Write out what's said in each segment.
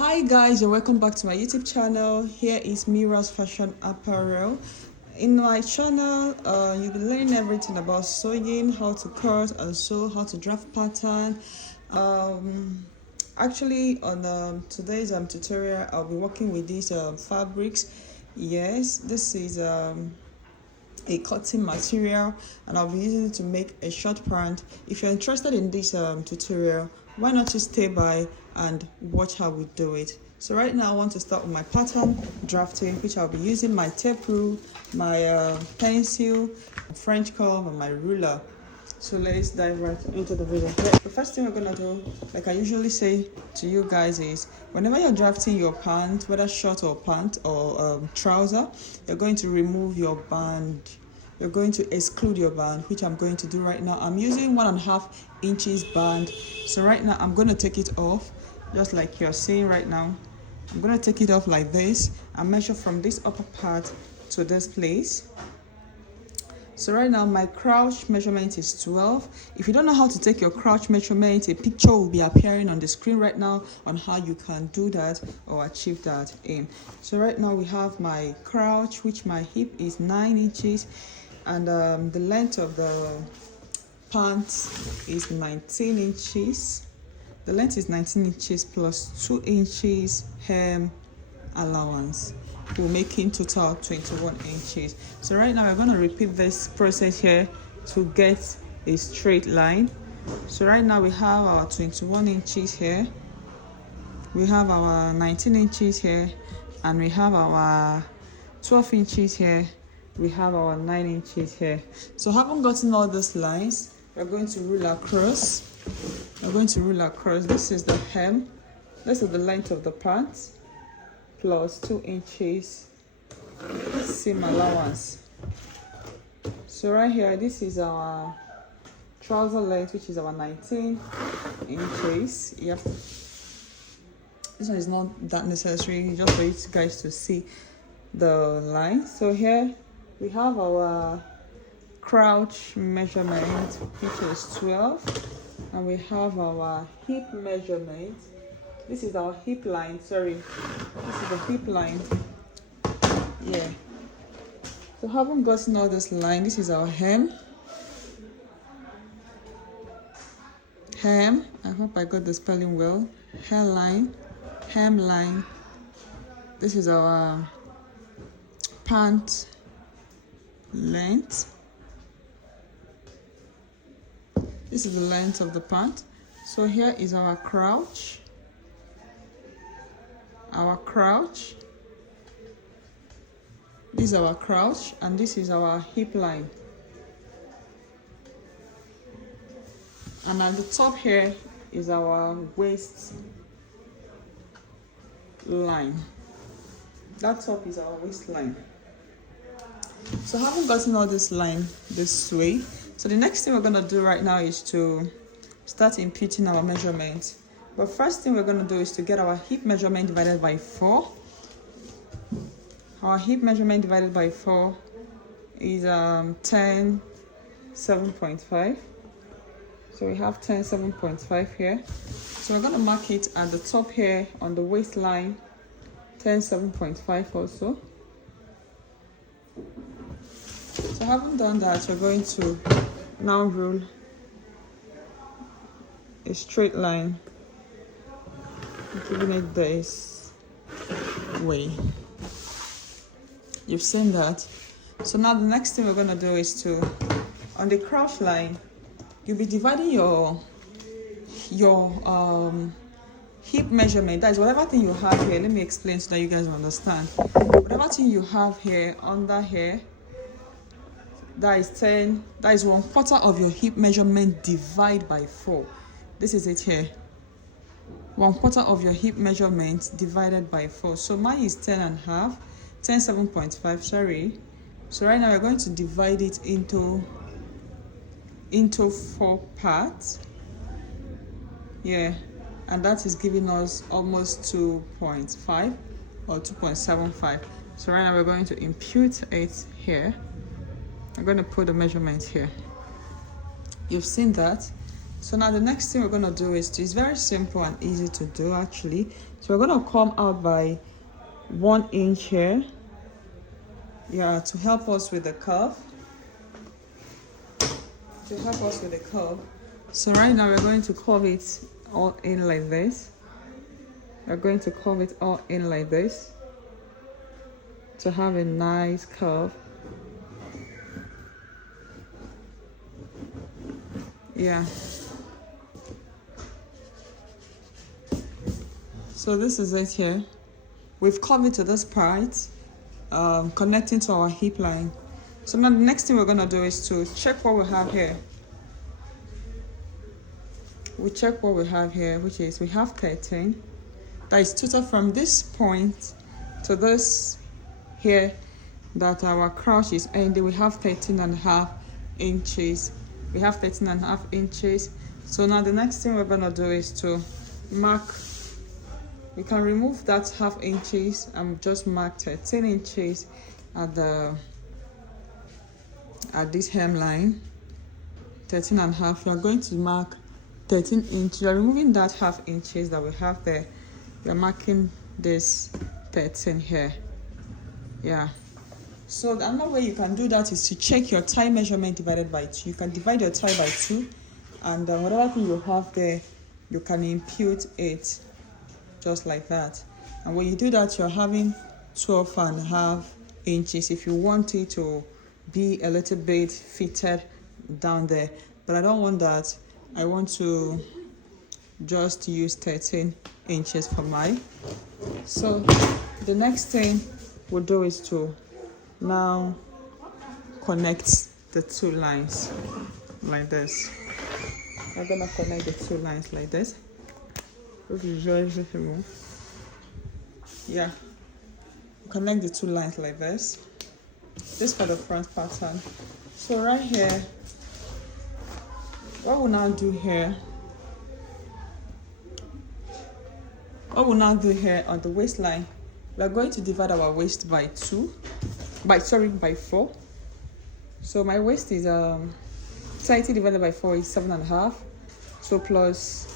Hi guys, and welcome back to my YouTube channel. Here is Mira's Fashion Apparel. In my channel, you'll be learning everything about sewing, how to cut and sew, how to draft pattern. Actually, on today's tutorial, I'll be working with these fabrics. Yes, this is a cotton material, and I'll be using it to make a short pant. If you're interested in this tutorial, why not just stay by and watch how we do it. So right now I want to start with my pattern drafting, which I'll be using my tape rule, my pencil, French comb, and my ruler. So let's dive right into the video. The first thing we're gonna do, like I usually say to you guys, is whenever you're drafting your pant, whether short or pant or trouser, you're going to remove your band. You're going to exclude your band, which I'm going to do right now. I'm using 1.5 inches band. So right now I'm going to take it off, just like you're seeing right now. I'm going to take it off like this and measure from this upper part to this place. So right now my crouch measurement is 12. If you don't know how to take your crouch measurement, a picture will be appearing on the screen right now on how you can do that or achieve that aim. So right now we have my crouch, which my hip is 9 inches, and the length of the pants is 19 inches. The length is 19 inches plus 2 inches hem allowance. We're making total 21 inches. So right now we're going to repeat this process here to get a straight line. So right now we have our 21 inches here, we have our 19 inches here, and we have our 12 inches here, we have our 9 inches here. So having gotten all those lines, we're going to rule across. We're going to rule across. This is the hem, this is the length of the pants, plus 2 inches seam allowance. So right here, this is our trouser length, which is our 19 inches. Yep, this one is not that necessary, just for you guys to see the line. So here we have our crouch measurement, which is 12, and we have our hip measurement. This is our hip line, sorry, this is the hip line. Yeah, so having gotten all this line, this is our hem. I hope I got the spelling well. Hairline, hem line. This is our pant length. This is the length of the pant. So here is our crouch. This is our crouch, and this is our hip line. And at the top here is our waist line. That top is our waistline. So having gotten all this line this way, so the next thing we're going to do right now is to start imputing our measurement. But first thing we're going to do is to get our hip measurement divided by 4. Our hip measurement divided by 4 is 10 7.5. So we have 10 7.5 here. So we're going to mark it at the top here on the waistline, 10 7.5 also. So having done that, we're going to now rule a straight line, giving it this way. You've seen that. So now the next thing we're going to do is to, on the crouch line, you'll be dividing your hip measurement. That is whatever thing you have here. Let me explain so that you guys will understand. Whatever thing you have here under here, that is 10, that is 1/4 of your hip measurement divided by 4. This is it here, 1/4 of your hip measurement divided by 4. So mine is 10.5, 10 7.5, sorry. So right now we're going to divide it into 4 parts. Yeah, and that is giving us almost 2.5 or 2.75. So right now we're going to impute it here. I'm going to put the measurement here. You've seen that. So now the next thing we're going to do it's very simple and easy to do actually. So we're going to come out by 1 inch here, yeah, to help us with the curve. So right now we're going to curve it all in like this. We're going to curve it all in like this to have a nice curve. Yeah. So this is it here. We've curved it to this part, connecting to our hip line. So now the next thing we're gonna do is to check what we have here. We check what we have here, which is we have 13. That is total from this point to this here that our crouch is ending. We have 13.5 inches. We have 13.5 inches. So now the next thing we're gonna do is to mark. We can remove that half inches and just mark 13 inches at this hemline. 13.5. We are going to mark 13 inches. We are removing that half inches that we have there. We are marking this 13 here. Yeah. So another way you can do that is to check your thigh measurement divided by 2. You can divide your thigh by 2, and whatever thing you have there, you can impute it just like that. And when you do that, you're having 12.5 inches. If you want it to be a little bit fitted down there, but I don't want that. I want to just use 13 inches for mine. So the next thing we'll do is to now connect the 2 lines like this. I'm gonna connect the 2 lines like this. Yeah, connect the 2 lines like this. This for the front pattern. So right here, what we'll now do here on the waistline, we are going to divide our waist by 4. So my waist is 30 divided by 4 is 7.5. So plus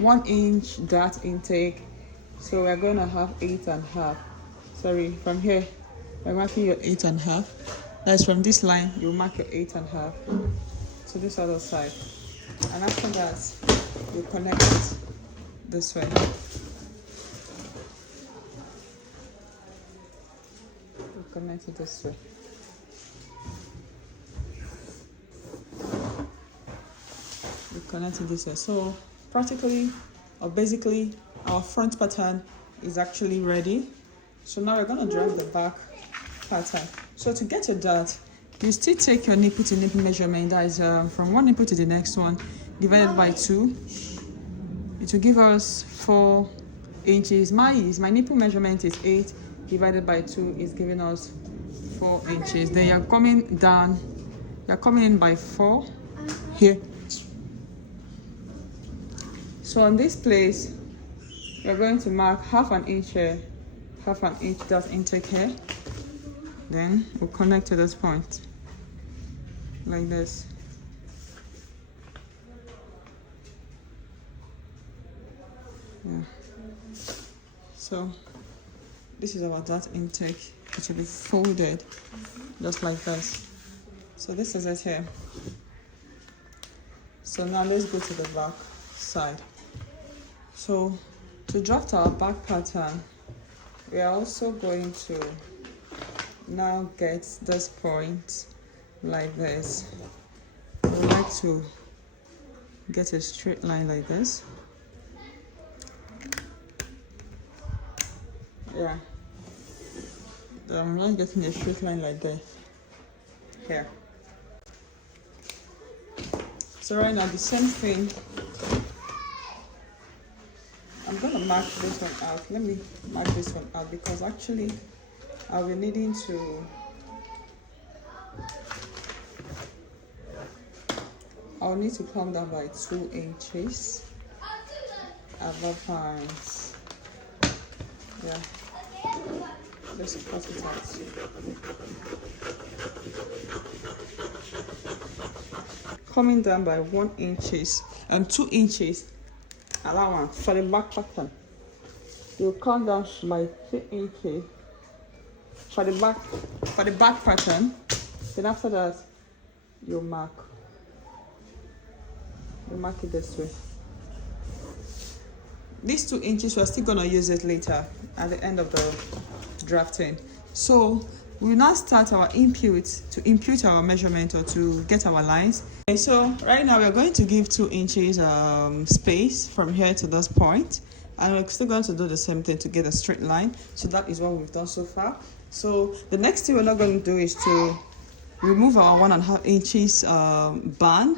1 inch dart intake, so we're going to have 8.5. Sorry, from here we're marking your 8.5. That's from this line, you mark your 8.5 to this other side, and after that you connect it this way. You connect it this way. Connecting this way. So practically or basically our front pattern is actually ready. So now we're going to draw the back pattern. So to get your dart, you still take your nipple to nipple measurement, that is from one nipple to the next one, divided by 2. It will give us 4 inches. My nipple measurement is 8 divided by 2 is giving us 4 inches. Then you're coming down, you're coming in by 4 here. So on this place, we're going to mark half an inch here, half an inch dart intake here. Then we'll connect to this point, like this. Yeah. So this is our dart intake. It will be folded just like this. So this is it here. So now let's go to the back side. So to draft our back pattern, we are also going to now get this point like this. We would like to get a straight line like this. Yeah. I'm not getting a straight line like that here. So right now the same thing. I'm going to mark this one out. Let me mark this one out because actually I'll be needing to I'll need to come down by 2 inches above pants. Yeah. Let's cut it out. coming down by 1 inches and 2 inches. Allowance for the back pattern. You come down by 2 inches for the back pattern. Then after that, you mark it this way. These 2 inches, we're still gonna use it later at the end of the drafting. So we now start our to impute our measurement or to get our lines. Okay, so right now we're going to give 2 inches space from here to this point, and we're still going to do the same thing to get a straight line. So that is what we've done so far. So the next thing we're not going to do is to remove our 1.5 inches band.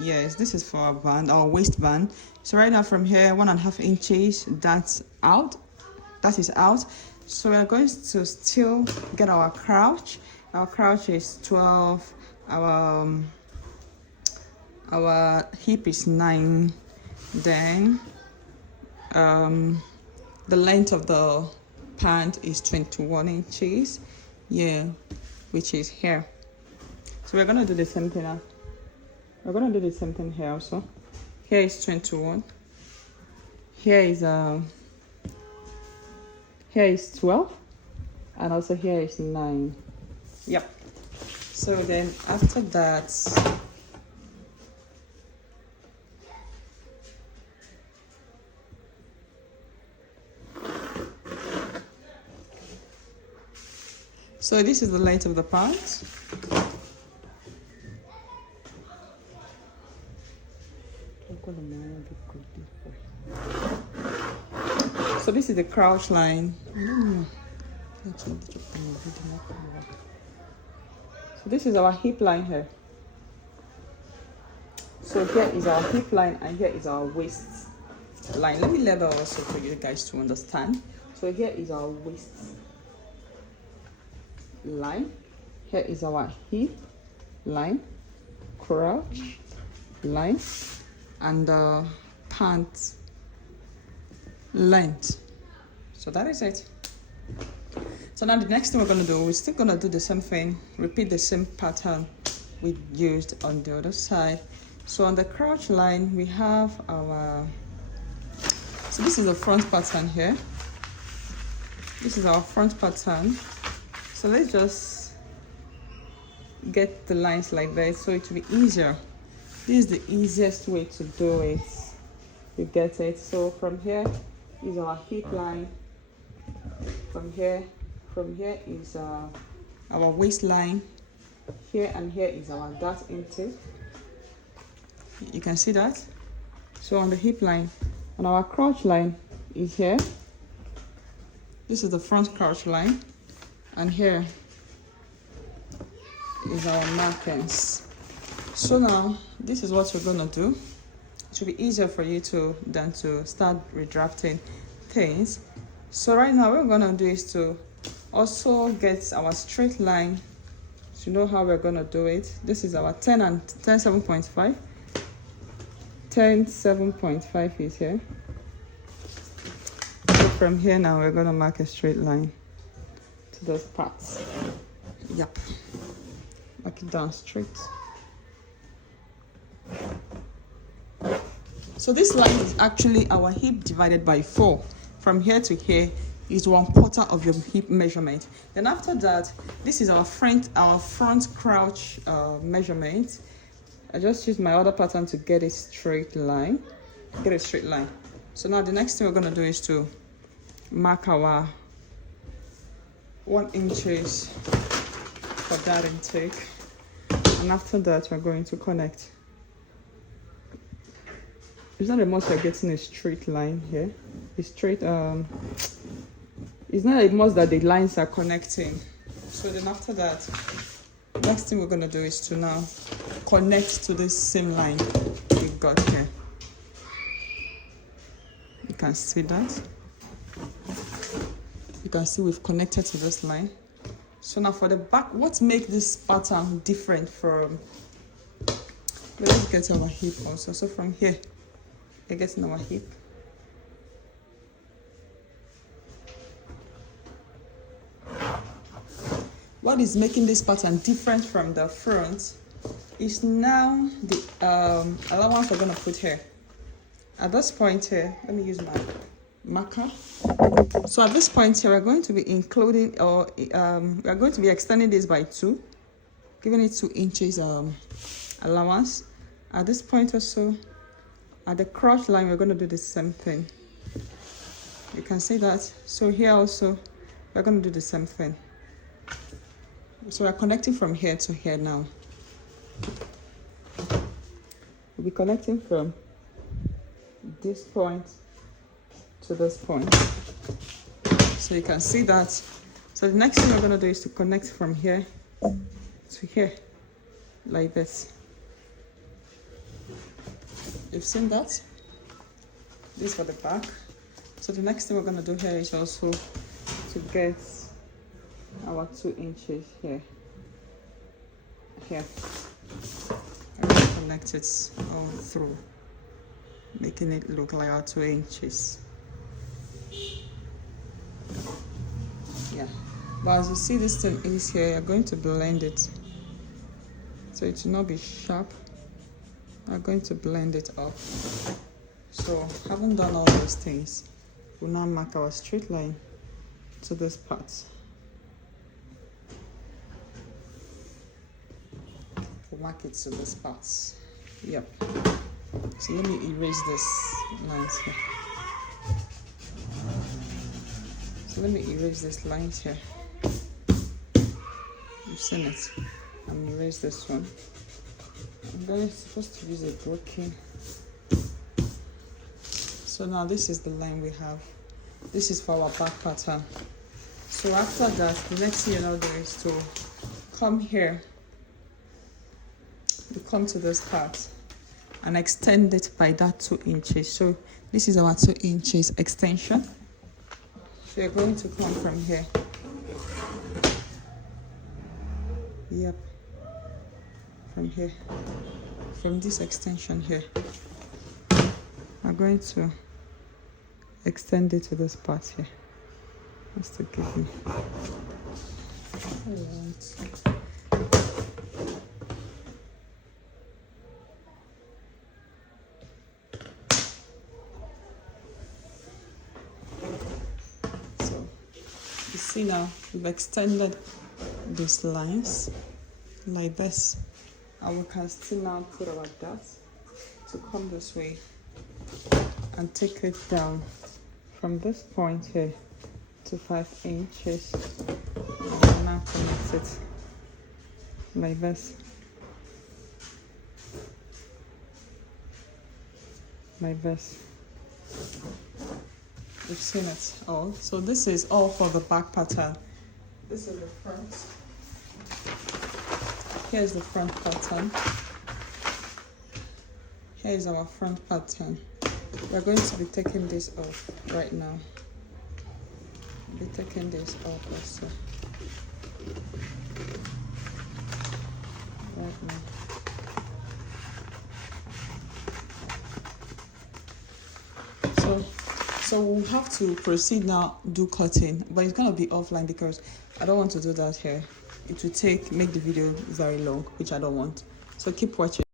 Yes, this is for our band, our waistband. So right now from here, 1.5 inches, that's out. That is out. So we're going to still get our crouch. Our crouch is 12. Our hip is 9. Then the length of the pant is 21 inches. Yeah, which is here. So we're gonna do the same thing now. We're gonna do the same thing here also. Here is 21. Here is 12, and also here is 9. Yep. So then after that, so this is the length of the pant. So this is the crouch line. So this is our hip line here. So here is our hip line and here is our waist line. Let me level also for you guys to understand. So here is our waist line. Here is our hip line, crouch line, and the pant length. So that is it. So now the next thing we're going to do, we're still going to do the same thing, repeat the same pattern we used on the other side. So on the crouch line, we have our, so this is the front pattern here. This is our front pattern. So let's just get the lines like that so it will be easier. This is the easiest way to do it. You get it? So from here is our hip line. From here is our waistline. Here and here is our dart intake. You can see that. So on the hip line, on our crouch line is here. This is the front crouch line, and here is our markings. So now this is what we're gonna do. It will be easier for you than to start redrafting things. So right now what we're gonna do is to also get our straight line. So you know how we're gonna do it. This is our 10 and 10.7.5. 10.7.5 is here. So from here now we're gonna mark a straight line to those parts. Yep. Mark it down straight. So this line is actually our hip divided by 4. From here to here is 1/4 of your hip measurement. Then after that, this is our front crouch measurement. I just used my other pattern to get a straight line. So now the next thing we're gonna do is to mark our 1 inches for that intake, and after that we're going to connect. It's not a must you're getting a straight line here. It's straight. It's not a must that the lines are connecting. So then after that, next thing we're gonna do is to now connect to this same line we got here. You can see that. You can see we've connected to this line. So now for the back, what makes this pattern different from? Let's get our hip also. So from here, we're getting our hip. What is making this pattern different from the front is now the allowance we're going to put here. At this point here, let me use my marker. So at this point here, we're going to be including, or we're going to be extending this by 2, giving it 2 inches allowance. At this point also, at the crotch line, we're going to do the same thing. You can see that. So here also, we're going to do the same thing. So we're connecting from here to here now. We'll be connecting from this point to this point. So you can see that. So the next thing we're going to do is to connect from here to here, like this. You've seen that? This for the back. So the next thing we're going to do here is also to get our 2 inches here. Here. I'm going to connect it all through, making it look like our 2 inches. Yeah. But as you see, this thing is here, you're going to blend it. So it will not be sharp. We're going to blend it up. So having done all those things, we'll now mark our straight line to this part. We'll mark it to this part. Yep. So let me erase this lines here. So let me erase these lines here. You've seen it. I'm gonna erase this one. I'm going supposed to use a broken. So now this is the line we have. This is for our back pattern. So after that, the next thing you know do is to come here. You come to this part and extend it by that 2 inches. So this is our 2 inches extension. So you're going to come from here. Yep. From here. From this extension here. I'm going to extend it to this part here. Just to give me. So you see now we've extended these lines like this, and we can still now put our dots to come this way and take it down from this point here to 5 inches. And now connect it like this, like this. You've seen it all. So this is all for the back pattern. This is the front. Here's the front pattern. Here is our front pattern. We're going to be taking this off right now. We'll be taking this off also. Right now. So we'll have to proceed now, do cutting, but it's gonna be offline because I don't want to do that here. It will make the video very long, which I don't want. So keep watching.